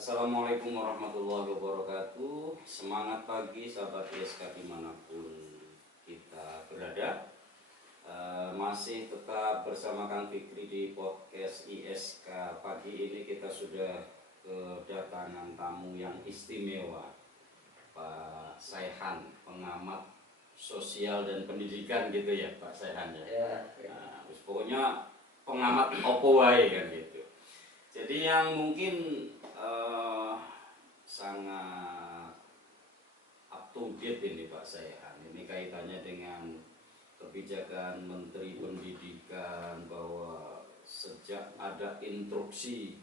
Assalamualaikum warahmatullahi wabarakatuh. Semangat pagi sahabat ISK dimanapun kita berada. Masih tetap bersama Kang Fikri di podcast ISK. Pagi ini kita sudah kedatangan tamu yang istimewa, Pak Saihan, pengamat sosial dan pendidikan gitu ya Pak Saihan ya. Pokoknya pengamat opo wae kan gitu. Jadi yang mungkin sangat up to date ini Pak Saihan, ini kaitannya dengan kebijakan Menteri Pendidikan bahwa sejak ada instruksi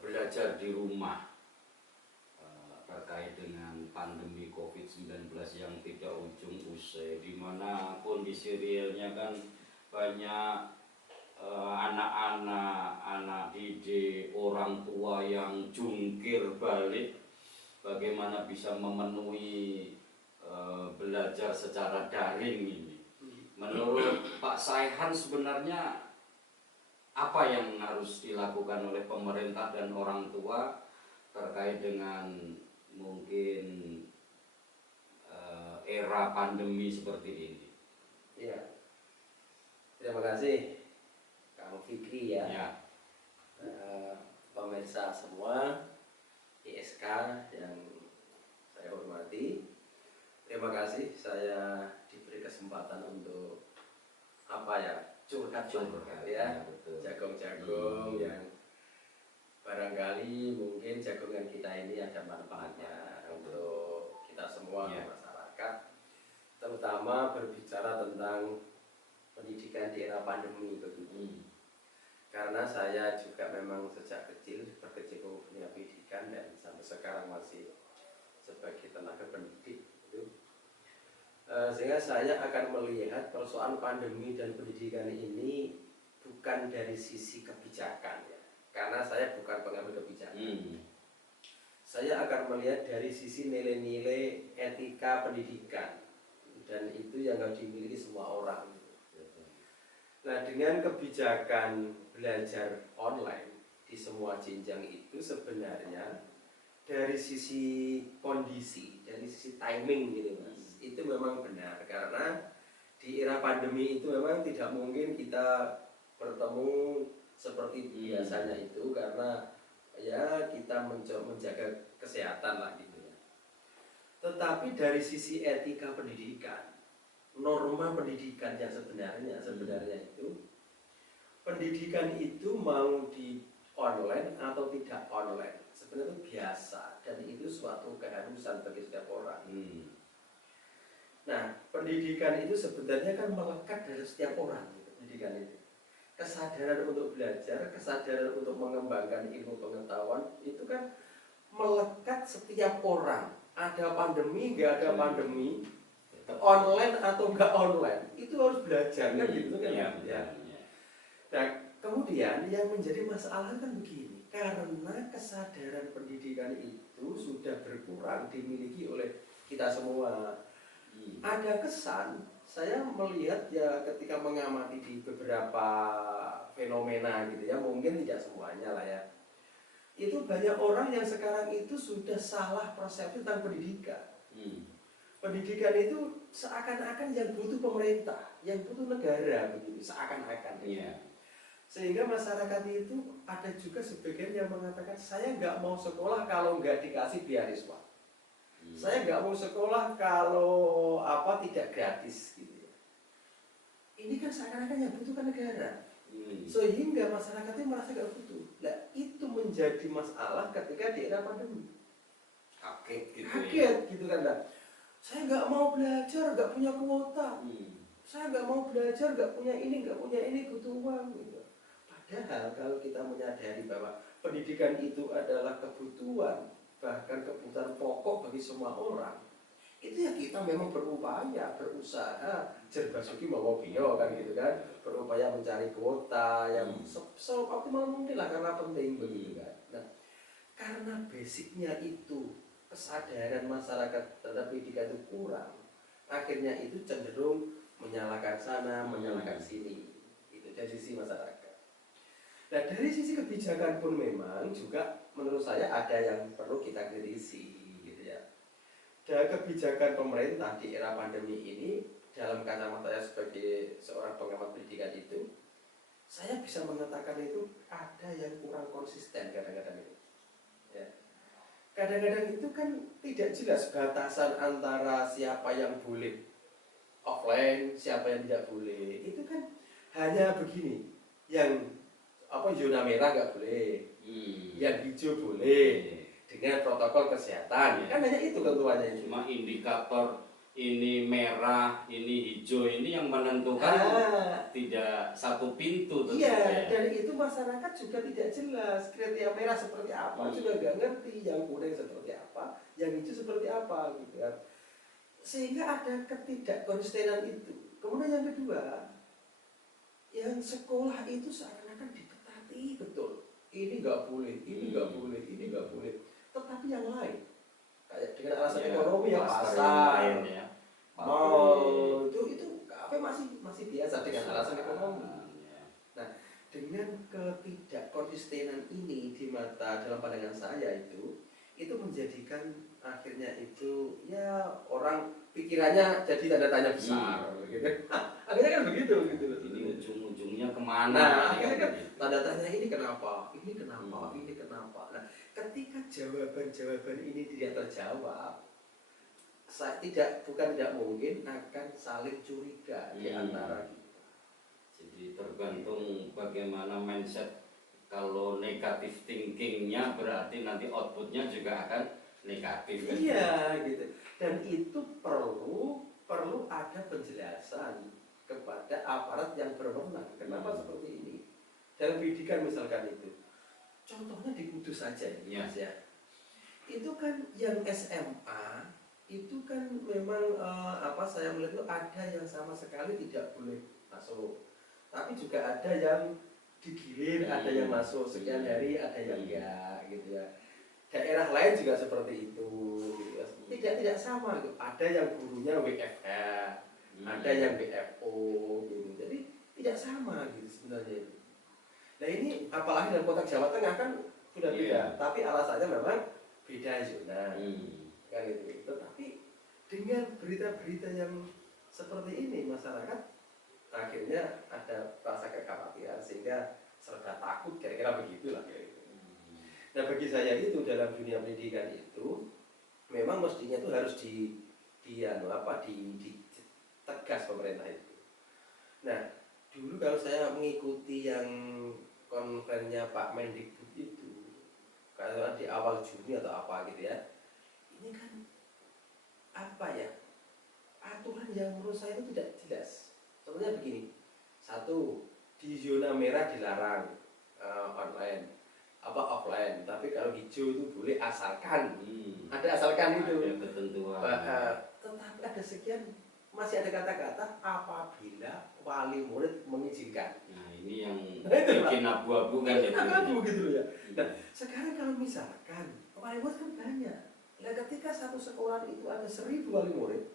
belajar di rumah terkait dengan pandemi COVID-19 yang tidak ujung usai, di mana kondisi realnya kan banyak anak-anak, anak didik, orang tua yang jungkir balik bagaimana bisa memenuhi belajar secara daring ini. Menurut Pak Saihan sebenarnya apa yang harus dilakukan oleh pemerintah dan orang tua terkait dengan mungkin era pandemi seperti ini? Ya, terima kasih Kang Fikri ya. Pemirsa semua ISK yang saya hormati, terima kasih saya diberi kesempatan untuk curhat ya, jagung-jagung yang barangkali mungkin jagungan kita ini ada manfaatnya untuk kita semua masyarakat, terutama berbicara tentang pendidikan di era pandemi begitu. Karena saya juga memang sejak kecil berkecimpung dunia pendidikan dan sampai sekarang masih sebagai tenaga pendidik itu. Sehingga saya akan melihat persoalan pandemi dan pendidikan ini bukan dari sisi kebijakan ya. Karena saya bukan pengambil kebijakan. Saya akan melihat dari sisi nilai-nilai etika pendidikan, dan itu yang harus dimiliki semua orang. Nah, dengan kebijakan belajar online di semua jenjang itu sebenarnya dari sisi kondisi, dari sisi timing gitu Mas, itu memang benar. Karena di era pandemi itu memang tidak mungkin kita bertemu seperti biasanya itu, karena ya kita menjaga kesehatan lah gitu ya. Tetapi dari sisi etika pendidikan, norma pendidikan yang sebenarnya itu, pendidikan itu mau di online atau tidak online sebenarnya itu biasa, dan itu suatu keharusan bagi setiap orang. Nah, pendidikan itu sebenarnya kan melekat dari setiap orang gitu, pendidikan itu. Kesadaran untuk belajar, kesadaran untuk mengembangkan ilmu pengetahuan itu kan melekat setiap orang. Ada pandemi, nggak ada pandemi, online atau nggak online, itu harus belajar kan gitu kan ya. Nah, kemudian yang menjadi masalah kan begini, karena kesadaran pendidikan itu sudah berkurang dimiliki oleh kita semua. Ada kesan, saya melihat ya ketika mengamati di beberapa fenomena gitu ya, mungkin tidak semuanya lah ya, itu banyak orang yang sekarang itu sudah salah persepsi tentang pendidikan. Pendidikan itu seakan-akan yang butuh pemerintah, yang butuh negara begitu, seakan-akan. Sehingga masyarakat itu ada juga sebagian yang mengatakan saya nggak mau sekolah kalau nggak dikasih beasiswa. Saya nggak mau sekolah kalau tidak gratis gitu ya. Ini kan seakan-akan yang butuh kan negara. Sehingga masyarakatnya merasa nggak butuh. Nah, itu menjadi masalah ketika di era pandemi. Kaget gitu kan lah. Saya nggak mau belajar, nggak punya kuota. Saya nggak mau belajar, nggak punya ini, butuh uang gitu. Padahal kalau kita menyadari bahwa pendidikan itu adalah kebutuhan, bahkan kebutuhan pokok bagi semua orang, itu ya kita memang berupaya, berusaha, jerbasuki mawa bio kan gitu kan, berupaya mencari kuota yang seoptimal mungkin lah, karena penting begitu kan. Nah, karena basicnya itu kesadaran masyarakat terhadap pendidikan itu kurang, akhirnya itu cenderung menyalahkan sana, menyalahkan sini, itu dari sisi masyarakat. Nah dari sisi kebijakan pun memang juga menurut saya ada yang perlu kita kritisi gitu ya. Dan kebijakan pemerintah di era pandemi ini dalam kacamata saya sebagai seorang pengamat pendidikan itu, saya bisa mengatakan itu ada yang kurang konsisten kadang-kadang itu. Ya. Kadang-kadang itu kan tidak jelas batasan antara siapa yang boleh offline, siapa yang tidak boleh. Itu kan hanya begini, yang zona merah nggak boleh, yang hijau boleh dengan protokol kesehatan. Kan hanya itu ketentuannya. Cuma indikator ini merah, ini hijau, ini yang menentukan tidak satu pintu. Iya, dan itu masyarakat juga tidak jelas kriteria merah seperti apa, juga nggak ngerti, yang kuning seperti apa, yang hijau seperti apa gitu kan. Sehingga ada ketidakkonsistenan itu. Kemudian yang kedua, yang sekolah itu seakan-akan diketati betul. Ini nggak boleh, ini nggak boleh, ini nggak boleh. Tetapi yang lain, kayak dengan alasan ekonomi ya pasar, mall itu kafe masih biasa dengan alasan ekonomi. Nah, dengan ketidakkonsistenan ini di mata dalam pandangan saya itu menjadikan akhirnya itu ya orang pikirannya jadi tanda tanya besar gitu. Akhirnya kan begitu gitu. Ini ujung-ujungnya kemana? Nah, akhirnya kan tanda tanya ini kenapa, ini kenapa, ini kenapa. Nah, ketika jawaban-jawaban ini tidak terjawab, saya bukan tidak mungkin akan saling curiga di antara kita. Jadi tergantung bagaimana mindset. Kalau negatif thinkingnya berarti nanti outputnya juga akan negatif. Iya gitu. Dan itu perlu ada penjelasan kepada aparat yang berwenang. Kenapa seperti ini? Dalam pendidikan misalkan itu. Contohnya di Kudus saja ya. Itu kan yang SMA itu kan memang saya melihat itu ada yang sama sekali tidak boleh masuk. Tapi juga ada yang digilir, ada yang masuk sekian hari, ada yang enggak gitu ya. Daerah lain juga seperti itu gitu ya. Tidak sama gitu. Ada yang gurunya WFH, ada yang WFO gitu. Jadi tidak sama gitu sebenarnya. Nah ini apalagi dalam konteks Jawa Tengah kan sudah beda, tapi alasannya memang beda zona. Kan gitu. Tetapi dengan berita-berita yang seperti ini masyarakat akhirnya ada rasa kekhawatiran sehingga serba takut, kira-kira begitulah kayak gitu. Nah bagi saya itu dalam dunia pendidikan itu memang mestinya itu harus tegas pemerintah itu. Nah dulu kalau saya mengikuti yang konferennya Pak Mendikbud itu, kalau di awal Juni atau apa gitu ya, ini kan aturan yang menurut saya itu tidak jelas. Contohnya begini, satu, di zona merah dilarang online, offline, tapi kalau hijau itu boleh asalkan ada asalkan itu. Ada ketentuan. Tetapi ada sekian masih ada kata-kata apabila wali murid mengizinkan. Nah ini yang bikin abu-abu kan. Abu gitu ya. Nah sekarang kalau misalkan wali murid kan banyak. Nah ketika satu sekolah itu ada 1000 wali murid,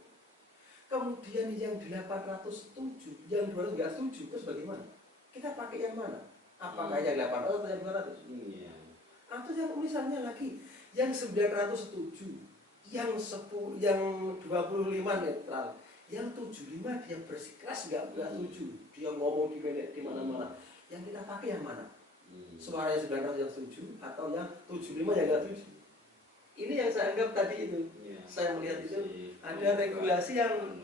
kemudian yang 800 setuju, yang 200 nggak setuju, terus bagaimana? Kita pakai yang mana? Apakah yang 800 atau yang 200? Atau yang misalnya lagi, yang 900 setuju, yang 25 netral, yang 75 dia bersikeras nggak setuju, dia ngomong di mana-mana. Yang kita pakai yang mana? Suara yang 900 yang setuju atau yang 75 yang nggak setuju? Ini yang saya anggap tadi itu. Saya melihat itu ada regulasi yang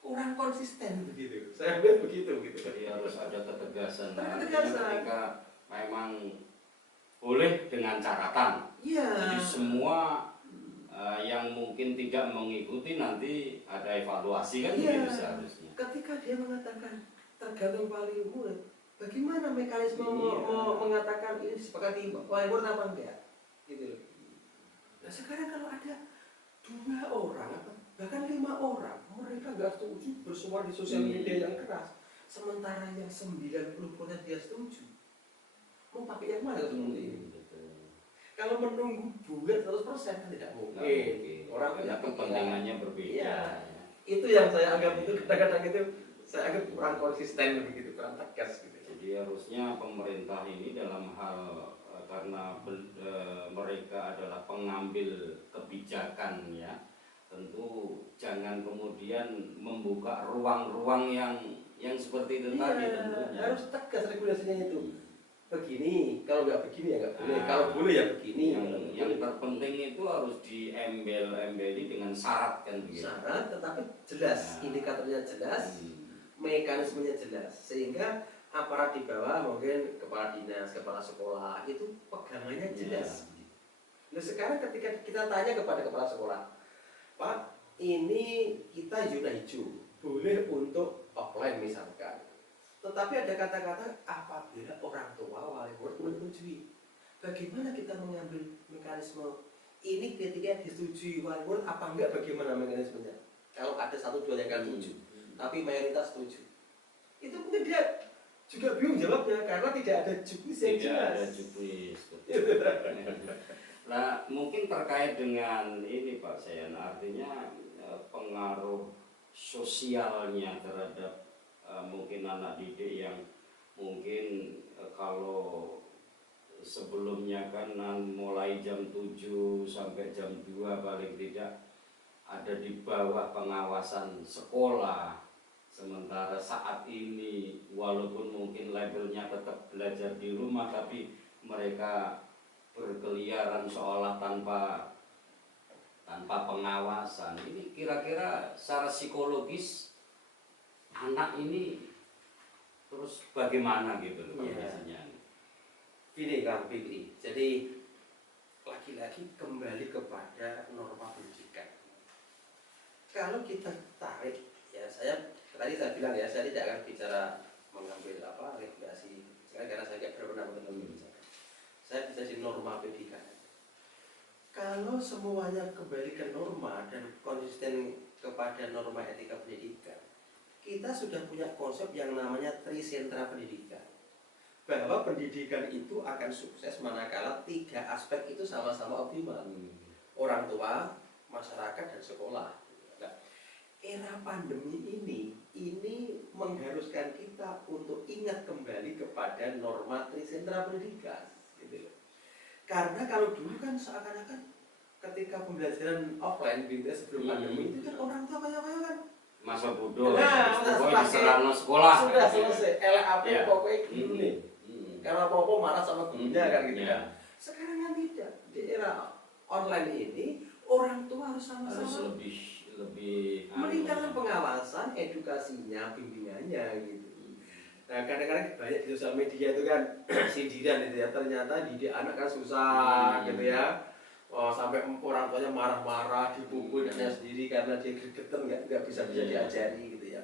kurang konsisten begitu. Saya lihat begitu gitu. Jadi harus ada ketegasan. Ketegasan. Ketika memang boleh dengan catatan. Jadi semua yang mungkin tidak mengikuti nanti ada evaluasi kan begitu seharusnya. Ketika dia mengatakan tergantung wali murid, bagaimana mekanisme mengatakan ini disepakati wali murid apa enggak? Gitu loh. Nah sekarang kalau ada 2 orang bahkan 5 orang mereka nggak setuju bersuara di sosial media yang keras, sementara yang 90% dia setuju, mau pakai yang mana seperti ini? Kalau menunggu bulat 100% kan tidak mungkin. Orang punya kepentingannya berbeda. Itu yang saya anggap itu kadang-kadang itu saya anggap kurang konsisten begitu, kurang tegas gitu. Jadi Jadi harusnya pemerintah ini dalam hal karena mereka adalah pengambil kebijakan ya, tentu jangan kemudian membuka ruang-ruang yang seperti itu tadi tentunya. Harus tegas regulasinya itu. Begini, kalau nggak begini ya nggak boleh. Kalau boleh ya begini. Yang terpenting itu harus diembel-embeli dengan syarat kan begitu. Syarat tetapi jelas, indikatornya jelas, mekanismenya jelas, sehingga aparat di bawah mungkin kepala dinas, kepala sekolah itu pegangannya jelas. Nah sekarang ketika kita tanya kepada kepala sekolah, Pak, ini kita zona hijau, boleh untuk offline misalkan. Tetapi ada kata-kata apabila orang tua wali murid menyetujui. Bagaimana kita mengambil mekanisme ini ketika disetujui wali murid apa enggak, bagaimana mekanismenya? Kalau ada 1-2 yang kan setuju, tapi mayoritas setuju. Itu mungkin dia juga bingung jawabnya karena tidak ada juknis yang jelas. Tidak ada juknis. Nah, mungkin terkait dengan ini Pak Sayan, artinya pengaruh sosialnya terhadap mungkin anak didik yang mungkin kalau sebelumnya kan mulai jam 7 sampai jam 2 paling tidak ada di bawah pengawasan sekolah. Sementara saat ini walaupun mungkin labelnya tetap belajar di rumah, tapi mereka berkeliaran seolah tanpa pengawasan. Ini kira-kira secara psikologis anak ini terus bagaimana gitu loh kondisinya? Gini Kang Fikri, jadi lagi-lagi kembali kepada norma pendidikan. Kalau kita tarik, ya tadi saya bilang ya, saya tidak akan bicara mengambil regulasi, karena saya tidak berwenang untuk mengambil. Saya bisa di norma pendidikan. Kalau semuanya kembali ke norma dan konsisten kepada norma etika pendidikan, kita sudah punya konsep yang namanya trisentra pendidikan. Bahwa pendidikan itu akan sukses manakala 3 aspek itu sama-sama optimal. Orang tua, masyarakat, dan sekolah. Nah, era pandemi ini mengharuskan kita untuk ingat kembali kepada norma trisentra pendidikan. Gitu. Karena kalau dulu kan seakan-akan ketika pembelajaran offline gitu sebelum pandemi itu kan orang tua kayak kan masa bodoh, diserang sekolah sudah selesai, LAP pokoknya gini nih. Karena apa-apa marah sama gurunya kan gitu kan. Sekarang kan tidak, di era online ini orang tua harus sama-sama lebih meningkatkan pengawasan, edukasinya, bimbingannya gitu. Nah kadang-kadang banyak di sosial media itu kan sindiran gitu ya, ternyata didik anak kan susah gitu ya. Sampai orang tuanya marah-marah, dipukul anaknya sendiri karena dia gregetan nggak bisa diajari gitu ya.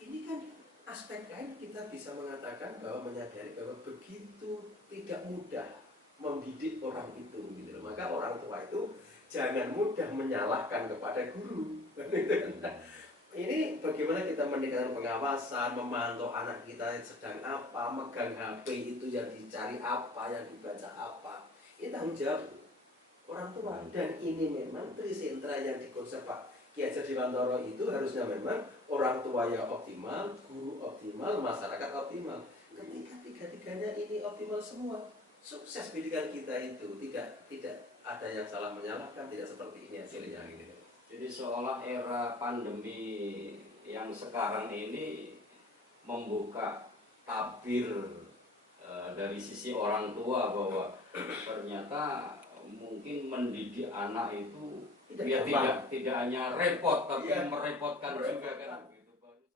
Ini kan aspek lain kita bisa mengatakan bahwa menyadari bahwa begitu tidak mudah mendidik orang itu gitu loh. Maka orang tua itu jangan mudah menyalahkan kepada guru. Ini bagaimana kita meningkatkan pengawasan, memantau anak kita sedang apa, megang HP itu yang dicari apa, yang dibaca apa. Ini tanggung jawab orang tua. Dan ini memang trisentra yang dikonsep Pak Ki Hajar Dewantara itu harusnya memang orang tua yang optimal, guru optimal, masyarakat optimal. Ketika tiga-tiganya ini optimal semua, sukses pendidikan kita itu tidak ada yang salah menyalahkan, tidak seperti ini hasilnya gitu. Jadi seolah era pandemi yang sekarang ini membuka tabir dari sisi orang tua bahwa ternyata mungkin mendidik anak itu tidak hanya repot tapi merepotkan juga kan.